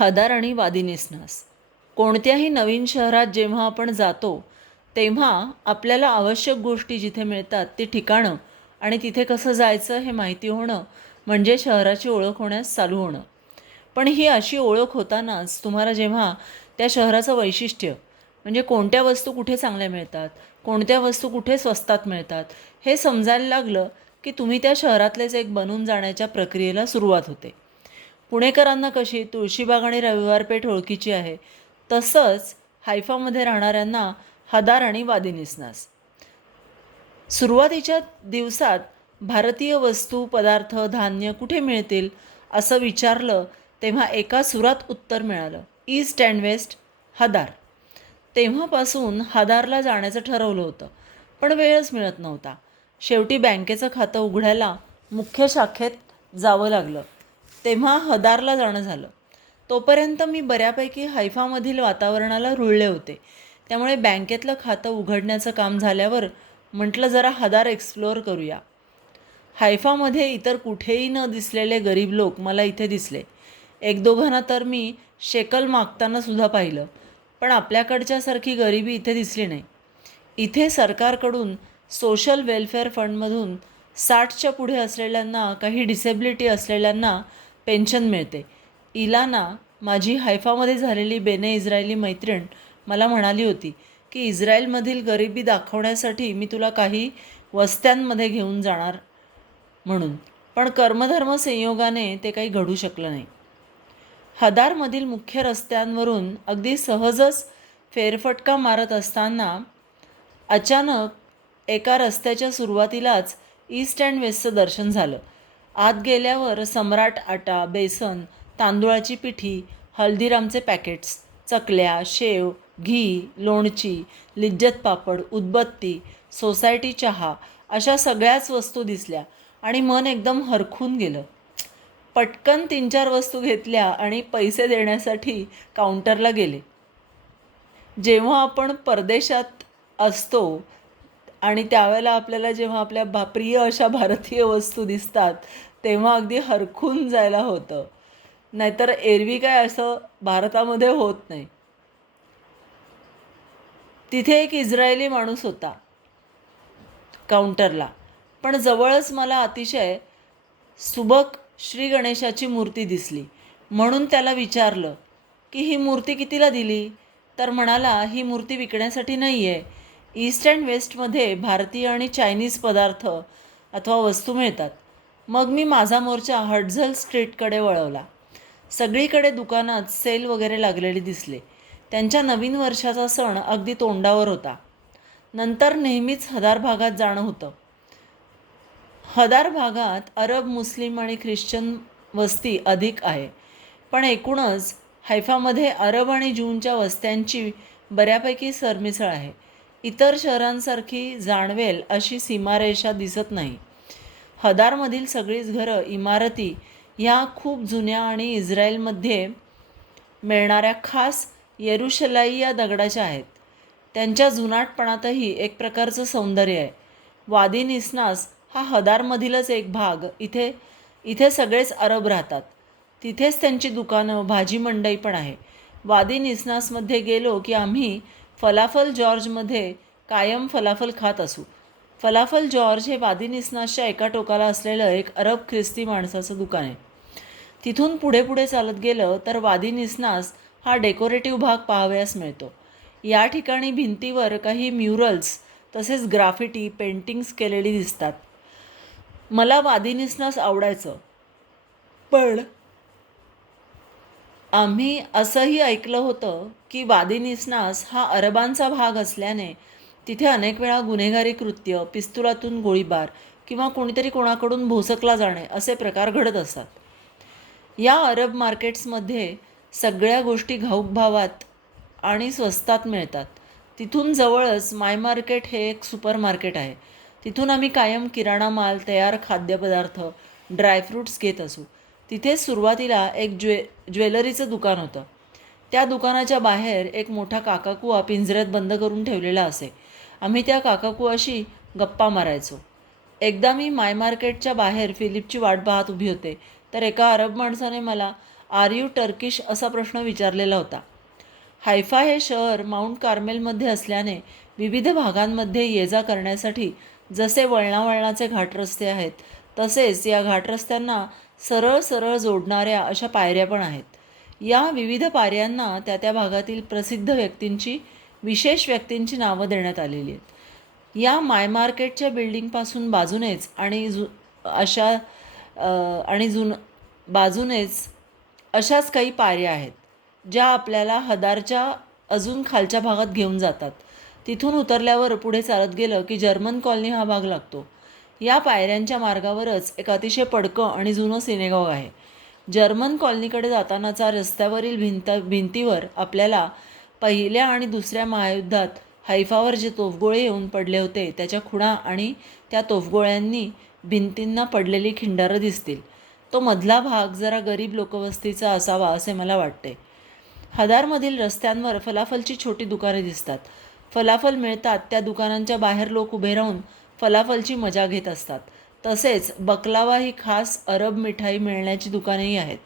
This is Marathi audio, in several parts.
हदार आणि वादीनिस्नास. कोणत्याही नवीन शहरात जेव्हा आपण जातो तेव्हा आपल्याला आवश्यक गोष्टी जिथे मिळतात ती ठिकाणं आणि तिथे कसं जायचं हे माहिती होणं म्हणजे शहराची ओळख होण्यास चालू होणं. पण ही अशी ओळख होतानाच तुम्हाला जेव्हा त्या शहराचं वैशिष्ट्य म्हणजे कोणत्या वस्तू कुठे चांगल्या मिळतात, कोणत्या वस्तू कुठे स्वस्तात मिळतात हे समजायला लागलं की तुम्ही त्या शहरातलेच एक बनून जाण्याच्या प्रक्रियेला सुरुवात होते. पुणेकरांना कशी तुळशीबाग आणि रविवार पेठ ओळखीची आहे, तसंच हायफामध्ये राहणाऱ्यांना हदार आणि वादीनिस्नास. सुरुवातीच्या दिवसात भारतीय वस्तू, पदार्थ, धान्य कुठे मिळतील असं विचारलं तेव्हा एका सुरात उत्तर मिळालं, ईस्ट अँड वेस्ट, हदार. तेव्हापासून हदारला जाण्याचं ठरवलं होतं, पण वेळच मिळत नव्हता. शेवटी बँकेचं खातं उघडायला मुख्य शाखेत जावं लागलं, तेव्हा हदारला जाणं झालं. तोपर्यंत मी बऱ्यापैकी हैफामधील वातावरणाला रुळले होते. त्यामुळे बँकेतलं खातं उघडण्याचं काम झाल्यावर म्हटलं जरा हदार एक्सप्लोअर करूया. हैफामध्ये इतर कुठेही न दिसलेले गरीब लोक मला इथे दिसले. एक दोघांना तर मी शेकल मागताना सुद्धा पाहिलं, पण आपल्याकडच्यासारखी गरिबी इथे दिसली नाही. इथे सरकारकडून सोशल वेलफेअर फंडमधून 60च्या पुढे असलेल्यांना, काही डिसेबिलिटी असलेल्यांना पेन्शन मिळते. इलाना, माझी हैफामध्ये झालेली बेने इस्रायली मैत्रीण, मला म्हणाली होती की इस्रायलमधील गरिबी दाखवण्यासाठी मी तुला काही वस्त्यांमध्ये घेऊन जाणार म्हणून, पण कर्मधर्म संयोगाने ते काही घडू शकलं नाही. हदारमधील मुख्य रस्त्यांवरून अगदी सहजच फेरफटका मारत असताना अचानक एका रस्त्याच्या सुरुवातीलाच ईस्ट अँड वेस्टचं दर्शन झालं. आत गेल्यावर सम्राट आटा, बेसन, तांदूळाची पिठी, हल्दीरामचे पॅकेट्स, चकल्या, शेव, घी, लोणची, लिज्जत पापड, उदबत्ती, सोसायटी चहा अशा सगळ्याच वस्तू दिसल्या आणि मन एकदम हरखून गेलं. पटकन 3-4 वस्तू घेतल्या आणि पैसे देण्यासाठी काउंटरला गेले. जेव्हा आपण परदेशात असतो आणि त्यावेळेला आपल्याला जेव्हा आपल्या प्रिय अशा भारतीय वस्तू दिसतात तेव्हा अगदी हरखून जायला होतं. नाहीतर एरवी काय असं भारतामध्ये होत नाही. तिथे एक इस्रायली माणूस होता काउंटरला, पण जवळच मला अतिशय सुबक श्री गणेशाची मूर्ती दिसली. म्हणून त्याला विचारलं की ही मूर्ती कितीला दिली? तर म्हणाला, ही मूर्ती विकण्यासाठी नाही आहे. ईस्ट अँड वेस्टमध्ये भारतीय आणि चायनीज पदार्थ अथवा वस्तू मिळतात. मग मी माझा मोर्चा हडझल स्ट्रीटकडे वळवला. सगळीकडे दुकानात सेल वगैरे लागलेले दिसले. त्यांच्या नवीन वर्षाचा सण अगदी तोंडावर होता. नंतर नेहमीच हदार भागात जाणं होतं. हदार भागात अरब, मुस्लिम आणि ख्रिश्चन वस्ती अधिक आहे, पण एकूणच हैफामध्ये अरब आणि ज्यूंच्या वस्त्यांची बऱ्यापैकी सरमिसळ आहे. इतर शहरांसारखी जाणवेल अशी सीमारेषा दिसत नाही. हदारमधील सगळीच घरं, इमारती ह्या खूप जुन्या आणि इस्रायलमध्ये मिळणाऱ्या खास येरुशलाई दगडाच्या आहेत. त्यांच्या जुनाटपणातही एक प्रकारचं सौंदर्य आहे. वादी निस्नास हा हदारमधीलच एक भाग. इथे सगळेच अरब राहतात. तिथेच त्यांची दुकानं, भाजी मंडई पण आहे. वादी निस्नासमध्ये गेलो की आम्ही फलाफल जॉर्जमध्ये कायम फलाफल खात असू. फलाफल जॉर्ज हे वादी निस्नासच्या एका टोकाला असलेलं एक अरब ख्रिस्ती माणसाचं दुकान आहे. तिथून पुढे पुढे चालत गेलं तर वादी निस्नास हा डेकोरेटिव्ह भाग पाहावयास मिळतो. या ठिकाणी भिंतीवर काही म्युरल्स तसेच ग्राफिटी पेंटिंग्स केलेली दिसतात. मला वादी निस्नास आवडायचं, पण आम्ही असंही ऐकलं होतं की वादी निस्नास हा अरबांचा भाग असल्याने तिथे अनेक वेळा गुन्हेगारी कृत्य, पिस्तुलातून गोळीबार किंवा कोणीतरी कोणाकडून भोसकला जाणे असे प्रकार घडत असतात. या अरब मार्केट्समध्ये सगळ्या गोष्टी घाऊक भावात आणि स्वस्तात मिळतात. तिथून जवळच माय मार्केट हे एक सुपर मार्केट आहे. तिथून आम्ही कायम किराणा माल, तयार खाद्यपदार्थ, ड्रायफ्रूट्स घेत असू. तिथेच सुरुवातीला एक ज्वेलरीचं दुकान होतं. त्या दुकानाच्या बाहेर एक मोठा काकाकुवा पिंजऱ्यात बंद करून ठेवलेला असे. आम्ही त्या काकाकुवाशी गप्पा मारायचो. एकदा मी माय मार्केटच्या बाहेर फिलिपची वाट पाहत उभी होते, तर एका अरब माणसाने मला आर यू टर्किश असा प्रश्न विचारलेला होता. हायफा हे शहर माउंट कार्मेलमध्ये असल्याने विविध भागांमध्ये ये जा करण्यासाठी जसे वळणावळणाचे घाटरस्ते आहेत, तसेच या घाटरस्त्यांना सरळ सरळ जोडणाऱ्या अशा पायऱ्या पण आहेत. या विविध पायऱ्यांना त्या त्या भागातील प्रसिद्ध व्यक्तींची, विशेष व्यक्तींची नावं देण्यात आलेली आहेत. या माय मार्केटच्या बिल्डिंगपासून बाजूनेच आणि अशा आणि बाजूनेच अशाच काही पायऱ्या आहेत, ज्या आपल्याला हदारच्या अजून खालच्या भागात घेऊन जातात. तिथून उतरल्यावर पुढे चालत गेलं की जर्मन कॉलनी हा भाग लागतो. या पायऱ्यांच्या मार्गावरच एक अतिशय पडकं आणि जुनं सिनेगाव आहे. जर्मन कॉलनीकडे जातानाचा रस्त्यावरील भिंतीवर आपल्याला पहिल्या आणि दुसऱ्या महायुद्धात हायफावर जे तोफगोळे येऊन पडले होते त्याच्या खुणा आणि त्या तोफगोळ्यांनी भिंतींना पडलेली खिंडारं दिसतील. तो मधला भाग जरा गरीब लोकवस्तीचा असावा असे मला वाटते. हदारमधील रस्त्यांवर फलाफलची छोटी दुकाने दिसतात. फलाफल मिळतात त्या दुकानांच्या बाहेर लोक उभे राहून फलाफलची मजा घेत असतात. तसेच बकलावा ही खास अरब मिठाई मिळण्याची दुकानेही आहेत.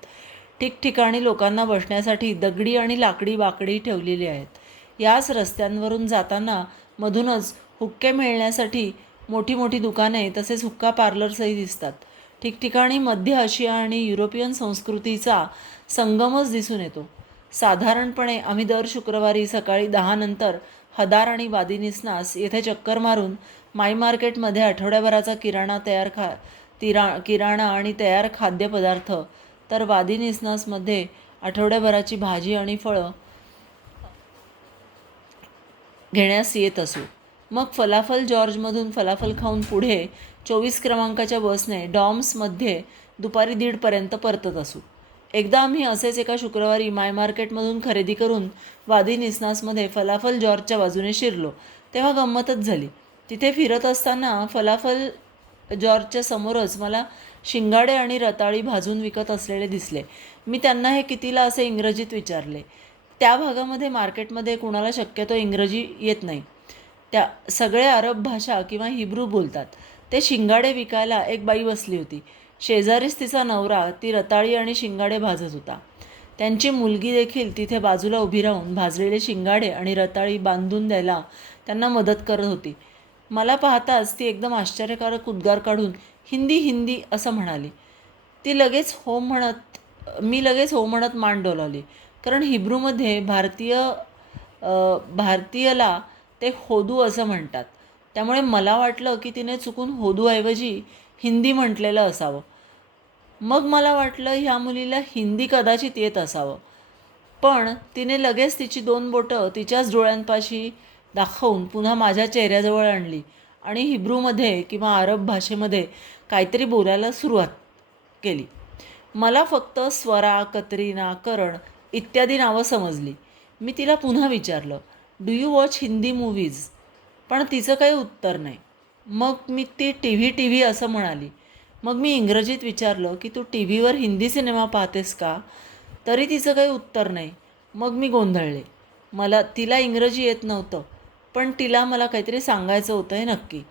ठिकठिकाणी लोकांना बसण्यासाठी दगडी आणि लाकडी बाकडी ठेवलेली आहेत. याच रस्त्यांवरून जाताना मधूनच हुक्के मिळण्यासाठी मोठी मोठी दुकाने तसेच हुक्का पार्लर्सही दिसतात. ठिकठिकाणी मध्य आशिया आणि युरोपियन संस्कृतीचा संगमच दिसून येतो. साधारणपणे आम्ही दर शुक्रवारी सकाळी 10 नंतर हदार आणि वादी निस्नास येथे चक्कर मारून माय मार्केटमध्ये आठवड्याभराचा किराणा आणि तयार खाद्यपदार्थ, तर वादी निस्नासमध्ये आठवड्याभराची भाजी आणि फळं घेण्यास येत असू. मग फलाफल जॉर्जमधून फलाफल खाऊन पुढे 24 क्रमांकाच्या बसने डॉम्समध्ये दुपारी 1:30 परतत असू. एकदा आम्ही असेच एका शुक्रवारी माय मार्केटमधून खरेदी करून वादी निस्नासमध्ये फलाफल जॉर्जच्या बाजूने शिरलो. तेव्हा गंमतच झाली. तिथे फिरत असताना फलाफल जॉर्जच्या समोरच मला शिंगाडे आणि रताळी भाजून विकत असलेले दिसले. मी त्यांना हे कितीला असे इंग्रजीत विचारले. त्या भागामध्ये मार्केटमध्ये कुणाला शक्यतो इंग्रजी येत नाही. त्या सगळे अरब भाषा किंवा हिब्रू बोलतात. ते शिंगाडे विकायला एक बाई बसली होती. शेजारीच तिचा नवरा ती रताळी आणि शिंगाडे भाजत होता. त्यांची मुलगी देखील तिथे बाजूला उभी राहून भाजलेले शिंगाडे आणि रताळी बांधून द्यायला त्यांना मदत करत होती. मला पाहताच ती एकदम आश्चर्यकारक उद्गार काढून हिंदी हिंदी असं म्हणाली. मी लगेच हो म्हणत मान डोलावली, कारण हिब्रूमध्ये भारतीयला ते होदू असं म्हणतात. त्यामुळे मला वाटलं की तिने चुकून होदूऐवजी हिंदी म्हटलेलं असावं. मग मला वाटलं ह्या मुलीला हिंदी कदाचित येत असावं. पण तिने लगेच तिची 2 बोटं तिच्याच डोळ्यांपाशी दाखवून पुन्हा माझ्या चेहऱ्याजवळ आणली आणि हिब्रूमध्ये किंवा अरब भाषेमध्ये काहीतरी बोलायला सुरुवात केली. मला फक्त स्वरा, कतरीना, करण इत्यादी नावं समजली. मी तिला पुन्हा विचारलं, do you watch Hindi movies? पण तिचं काही उत्तर नाही. मग मी ती टी व्ही असं म्हणाली. मग मी इंग्रजीत विचारलं की तू टी व्हीवर हिंदी सिनेमा पाहतेस का? तरी तिचं काही उत्तर नाही. मग मी गोंधळले. तिला इंग्रजी येत नव्हतं, पण तिला मला काहीतरी सांगायचं होतं हे नक्की.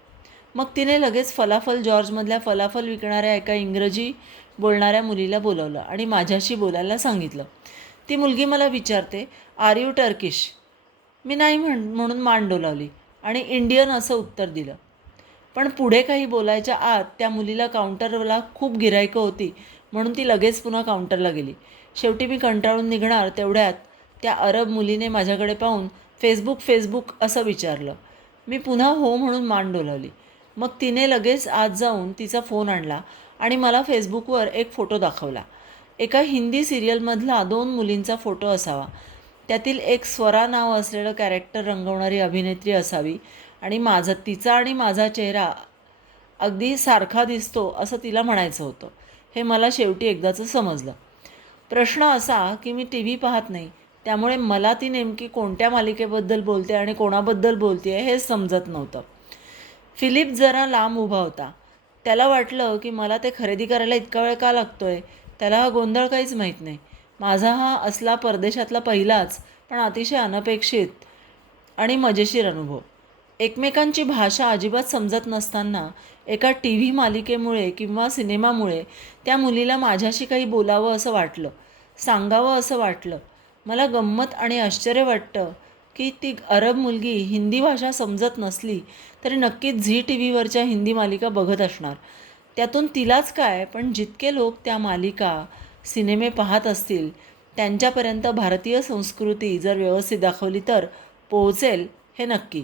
मग तिने लगेच फलाफल जॉर्जमधल्या फलाफल विकणाऱ्या एका इंग्रजी बोलणाऱ्या मुलीला बोलवलं आणि माझ्याशी बोलायला सांगितलं. ती मुलगी मला विचारते, आर यू टर्किश? मी नाही म्हणून मान डोलावली आणि इंडियन असं उत्तर दिलं. पण पुढे काही बोलायच्या आत त्या मुलीला काउंटरला खूप गिऱ्हाईकं होती, म्हणून ती लगेच पुन्हा काउंटरला गेली. शेवटी मी कंटाळून निघणार तेवढ्यात त्या अरब मुलीने माझ्याकडे पाहून फेसबुक असं विचारलं. मी पुन्हा हो म्हणून मान डोलावली. मग तिने लगेच आत जाऊन तिचा फोन आणला आणि मला फेसबुकवर एक फोटो दाखवला. एका हिंदी सिरियलमधला 2 मुलींचा फोटो असावा. त्यातील एक स्वरा नाव असलेलं कॅरेक्टर रंगवणारी अभिनेत्री असावी आणि तिचा आणि माझा चेहरा अगदी सारखा दिसतो असं तिला म्हणायचं होतं. हे मला शेवटी एकदाचं समजलं. प्रश्न असा की मी टी व्ही पाहत नाही, त्यामुळे मला ती नेमकी कोणत्या मालिकेबद्दल बोलते आणि कोणाबद्दल बोलते हे समजत नव्हतं. फिलिप जरा लांब उभा होता. त्याला वाटलं की मला ते खरेदी करायला इतका वेळ का लागतोय. त्याला हा गोंधळ काहीच माहीत नाही. माझा हा असला परदेशातला पहिलाच पण अतिशय अनपेक्षित आणि मजेशीर अनुभव. एकमेकांची भाषा अजिबात समजत नसताना एका टी व्ही मालिकेमुळे किंवा सिनेमामुळे त्या मुलीला माझ्याशी काही बोलावं असं वाटलं. सांगावं असं वाटलं. मला गंमत आणि आश्चर्य वाटतं की ती अरब मुलगी हिंदी भाषा समजत नसली तरी नक्कीच झी टी व्हीवरच्या हिंदी मालिका बघत असणार. त्यातून तिलाच काय, पण जितके लोक त्या मालिका, सिनेमे पाहत असतील त्यांच्यापर्यंत भारतीय संस्कृती जर व्यवस्थित दाखवली तर पोहोचेल हे नक्की.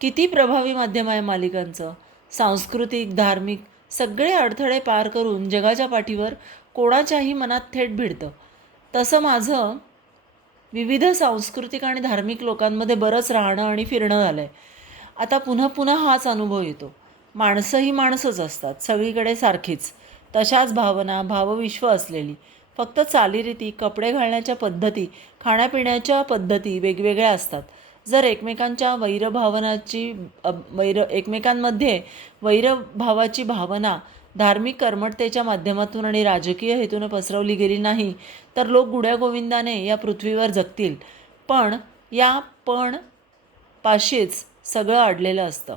किती प्रभावी माध्यम आहे मालिकांचं. सांस्कृतिक, धार्मिक सगळे अडथळे पार करून जगाच्या पाठीवर कोणाच्याही मनात थेट भिडतं. तसं माझं विविध सांस्कृतिक आणि धार्मिक लोकांमध्ये बरंच राहणं आणि फिरणं झालं आहे. आता पुन्हा पुन्हा हाच अनुभव येतो. माणसं ही माणसंच असतात, सगळीकडे सारखीच. तशाच भावना, भावविश्व असलेली. फक्त चालीरीती, कपडे घालण्याच्या पद्धती, खाण्यापिण्याच्या पद्धती वेगवेगळ्या असतात. जर एकमेकांमध्ये वैरभावाची भावना धार्मिक कर्मठतेच्या माध्यमातून आणि राजकीय हेतूने पसरवली गेली नाही तर लोक गुण्यागोविंदाने या पृथ्वीवर जगतील. पण या पाशीच सगळं अडलेलं असतं.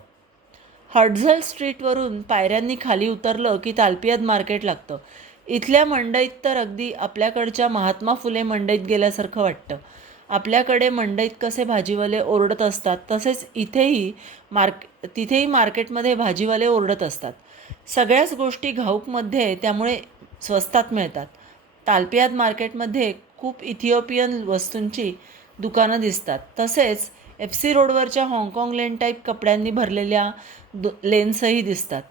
हडझल स्ट्रीटवरून पायऱ्यांनी खाली उतरलं की तालपियात मार्केट लागतं. इथल्या मंडईत तर अगदी आपल्याकडच्या महात्मा फुले मंडईत गेल्यासारखं वाटतं. आपल्याकडे मंडईत कसे भाजीवाले ओरडत असतात तसेच तिथेही मार्केटमध्ये भाजीवाले ओरडत असतात. सगळ्याच गोष्टी घाऊकमध्ये, त्यामुळे स्वस्तात मिळतात. तालपियात मार्केटमध्ये खूप इथिओपियन वस्तूंची दुकानं दिसतात. तसेच FC रोडवरच्या हाँगकाँग लेन टाईप कपड्यांनी भरलेल्या लेन्सही दिसतात.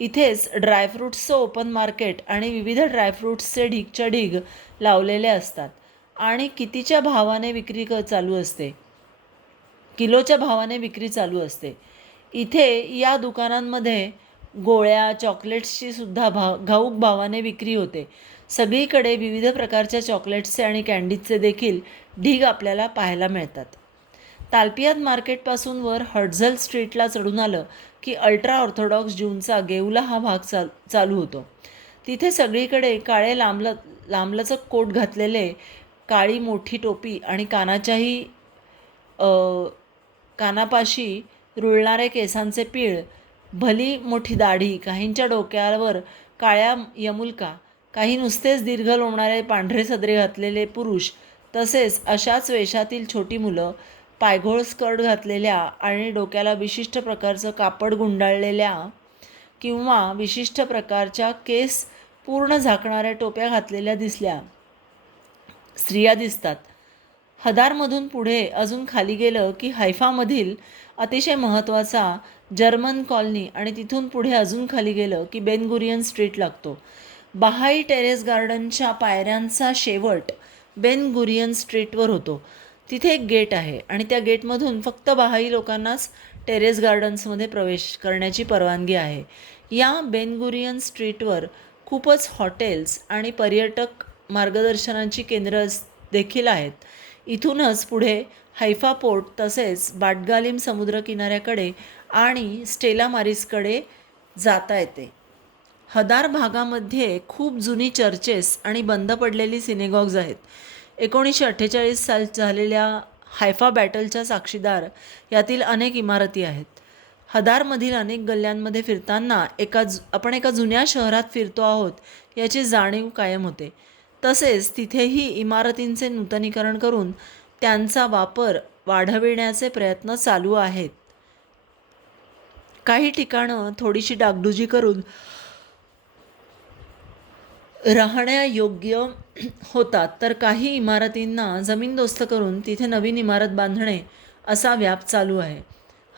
इथेच ड्रायफ्रूट्सचं ओपन मार्केट आणि विविध ड्रायफ्रूट्सचे ढीगच्या ढीग लावलेले असतात आणि किलोच्या भावाने विक्री चालू असते. इथे या दुकानांमध्ये गोळ्या, चॉकलेट्सची सुद्धा घाऊक भावाने विक्री होते. सगळीकडे विविध प्रकारच्या चॉकलेट्सचे आणि कँडीजचे देखील ढीग आपल्याला पाहायला मिळतात. तालपियात मार्केटपासून वर हडझल स्ट्रीटला चढून आलं की अल्ट्रा ऑर्थोडॉक्स ज्यूंचा गेऊला हा भाग चालू होतो. तिथे सगळीकडे काळे लांबलचक कोट घातलेले, काळी मोठी टोपी आणि कानापाशी रुळणारे केसांचे पीळ, भली मोठी दाढी, काहींच्या डोक्यावर काळ्या यमुलका, काही नुसतेच दीर्घ लोंबणारे पांढरे सदरे घातलेले पुरुष, तसेच अशाच वेशातील छोटी मुलं, पायघोळ स्कर्ट घातलेल्या आणि डोक्याला विशिष्ट प्रकारचं कापड गुंडाळलेल्या किंवा विशिष्ट प्रकारच्या केस पूर्ण झाकणाऱ्या टोप्या घातलेल्या स्त्रिया दिसतात. हदारमधून पुढे अजून खाली गेलं की हैफामधील अतिशय महत्त्वाचा जर्मन कॉलनी आणि तिथून पुढे अजून खाली गेलं की बेन गुरियन स्ट्रीट लागतो. बहाई टेरेस गार्डनच्या पायऱ्यांचा शेवट बेन गुरियन स्ट्रीटवर होतो. तिथे एक गेट आहे आणि त्या गेटमधून फक्त बहाई लोकांनाच टेरेस गार्डन्समध्ये प्रवेश करण्याची परवानगी आहे. या बेन गुरियन स्ट्रीटवर खूपच हॉटेल्स आणि पर्यटक मार्गदर्शनाची केंद्र देखील आहेत. इथूनच पुढे हैफा पोर्ट तसेच बाटगालिम समुद्रकिनाऱ्याकडे आणि स्टेला मारिसकडे जाता येते. हदार भागामध्ये खूप जुनी चर्चेस आणि बंद पडलेली सिनेगॉग्ज आहेत. 1948 साली झालेल्या हैफा बॅटलच्या साक्षीदार यातील अनेक इमारती आहेत. हदारमधील अनेक गल्ल्यांमध्ये फिरताना आपण एका जुन्या शहरात फिरतो आहोत याची जाणीव कायम होते. तसेच तिथेही इमारतींचे नूतनीकरण करून त्यांचा वापर वाढविण्याचे प्रयत्न चालू आहेत. काही ठिकाणं थोडीशी डागडुजी करून राहण्यायोग्य होतात तर काही इमारतींना जमीनदोस्त करून तिथे नवीन इमारत बांधणे असा व्याप चालू आहे.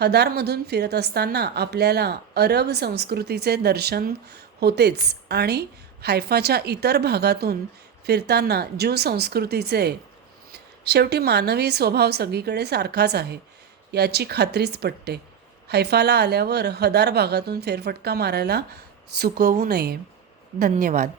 हदारमधून फिरत असताना आपल्याला अरब संस्कृतीचे दर्शन होतेच आणि हैफाच्या इतर भागातून फिरताना ज्यू संस्कृतीचे. शेवटी मानवी स्वभाव सगळीकडे सारखाच आहे याची खात्रीच पटते. हैफाला आल्यावर हदार भागातून फेरफटका मारायला चुकवू नये. धन्यवाद.